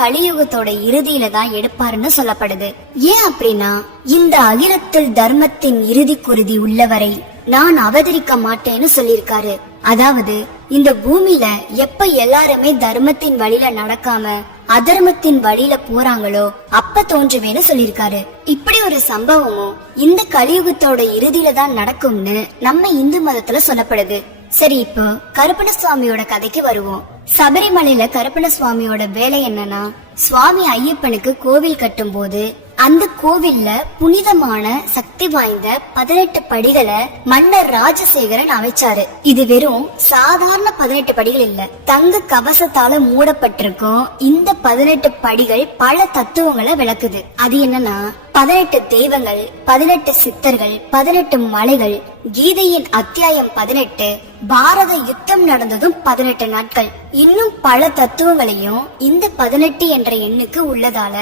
கலியுகத்தோட இறுதியில தான் எடுப்பாருன்னு சொல்லப்படுது. ஏன் அப்படின்னா இந்த அகிலத்தில் தர்மத்தின் இறுதி குருதி உள்ளவரை நான் அவதரிக்க மாட்டேன்னு சொல்லியிருக்காரு. அதாவது இந்த பூமியில எப்ப எல்லாருமே தர்மத்தின் வழியில நடக்காம அதர்மத்தின் வழியில போறாங்களோ அப்ப தோன்றுவேன்னு சொல்லியிருக்காரு. இப்படி ஒரு சம்பவமும் இந்த கலியுகத்தோட இறுதியில தான் நடக்கும்னு நம்ம இந்து மதத்துல சொல்லப்படுது. சரி, இப்போ கருப்பண சுவாமியோட கதைக்கு வருவோம். சபரிமலையில கருப்பண சுவாமியோட வேலை என்னன்னா, சுவாமி ஐயப்பனுக்கு கோவில் கட்டும் போது அந்த கோவில்ல புனிதமான சக்தி வாய்ந்த 18 படிகளை மன்னர் ராஜசேகரன் அமைச்சாரு. இது வெறும் சாதாரண 18 படிகள் இல்ல, தங்க கவசத்தால மூடப்பட்டிருக்கும். இந்த 18 படிகள் பல தத்துவங்களை விளக்குது. அது என்னன்னா, 18 தெய்வங்கள், 18 சித்தர்கள், 18 மலைகள், கீதையின் அத்தியாயம் 18, பாரத யுத்தம் நடந்ததும் 18 நாட்கள், இன்னும் பல தத்துவங்களையும் இந்த 18 என்ற எண்ணுக்கு உள்ளதால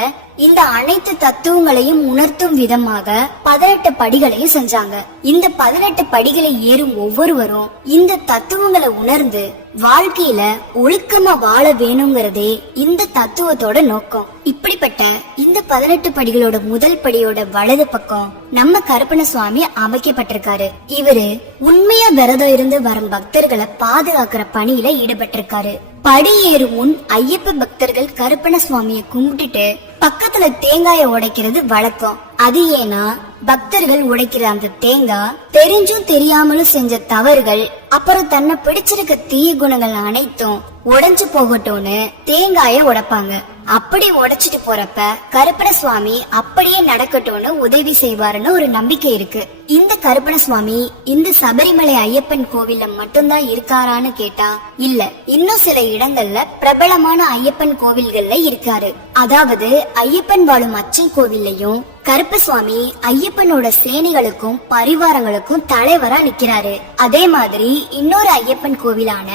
இந்த அனைத்து தத்துவங்களையும் உணர்த்தும் விதமாக 18 படிகளையும் செஞ்சாங்க. இந்த 18 படிகளை ஏறும் ஒவ்வொருவரும் இந்த தத்துவங்களை உணர்ந்து வாழ்க்கையில ஒழுக்கமா வாழ வேணுங்கிறதே இந்த தத்துவத்தோட நோக்கம். இப்படிப்பட்ட இந்த 18 படிகளோட முதல் படியோட வலது பக்கம் நம்ம கருப்பண சுவாமி அமைக்கப்பட்டிருக்காரு. இவரு உண்மையா விரதம் இருந்து வரும் பக்தர்களை பாதுகாக்கிற பணியில ஈடுபட்டிருக்காரு. படி ஏறும் முன் ஐயப்ப பக்தர்கள் கருப்பண சுவாமிய கும்பிட்டுட்டு பக்கத்துல தேங்காய உடைக்கிறது வழக்கம். அது ஏன்னா பக்தர்கள் உடைக்கிற அந்த தேங்காய் தெரிஞ்சும் தெரியாமலும் செஞ்ச தவறுகள், அப்புறம் தன்னை பிடிச்சிருக்க தீய குணங்கள் அனைத்தும் உடைஞ்சு போகட்டும்னு தேங்காய உடைப்பாங்க. அப்படி உடைச்சிட்டு போறப்ப கருப்பண சுவாமி அப்படியே நடக்கட்டும்னு உதவி செய்வாருன்னு ஒரு நம்பிக்கை இருக்கு. இந்த கருப்பண சுவாமி இந்த சபரிமலை ஐயப்பன் கோவில்ல மட்டும்தான் இருக்காரான்னு கேட்டா இல்ல, இன்னும் சில இடங்கள்ல பிரபலமான ஐயப்பன் கோவில்கள்ல இருக்காரு. அதாவது ஐயப்பன் வாழும் அச்சன் கோவில்லையும் கருப்பசுவாமி ஐயப்பனோட சேனைகளுக்கும் பரிவாரங்களுக்கும் தலைவரா நிக்கிறாரு. அதே மாதிரி இன்னொரு ஐயப்பன் கோவிலான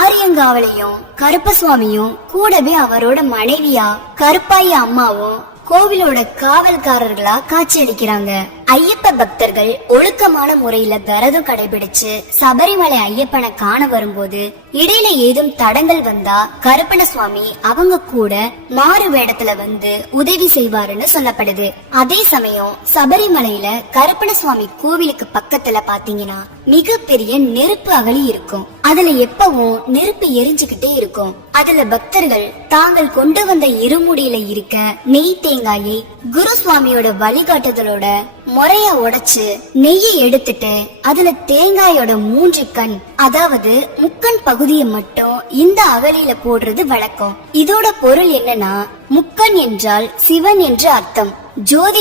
ஆரியங்காவலையும் கருப்பசுவாமியும் கூடவே அவரோட மனைவியா கருப்பாயி அம்மாவும் கோவிலோட காவல்காரர்களா காட்சியளிக்கிறாங்க. ஐயப்ப பக்தர்கள் ஒழுக்கமான முறையில விரதம் கடைபிடிச்சு சபரிமலை ஐயப்பனை காண வரும்போது இடையில ஏதும் தடங்கள் வந்தா கருப்பண சுவாமி அவங்க கூட மாறு வேடத்துல வந்து உதவி செய்வாருன்னு சொல்லப்படுது. அதே சமயம் சபரிமலையில கருப்பண சுவாமி கோவிலுக்கு பக்கத்துல பாத்தீங்கன்னா மிகப்பெரிய நெருப்பு அகழி இருக்கும். அதுல எப்பவும் நெருப்பு எரிஞ்சுக்கிட்டே இருக்கும். அதுல பக்தர்கள் தாங்கள் கொண்டு வந்த இருமுடியில இருக்க நெய் தேங்காயை குரு சுவாமியோட வழிகாட்டுதலோட முறைய உடைச்சு நெய்யை எடுத்துட்டு அதுல தேங்காயோட 3 கண், அதாவது முக்கண் பகுதியை மட்டும் இந்த அகலியில போடுறது வழக்கம். இதோட பொருள் என்னன்னா, முக்கண் என்றால் சிவன் என்று அர்த்தம். ஜோதி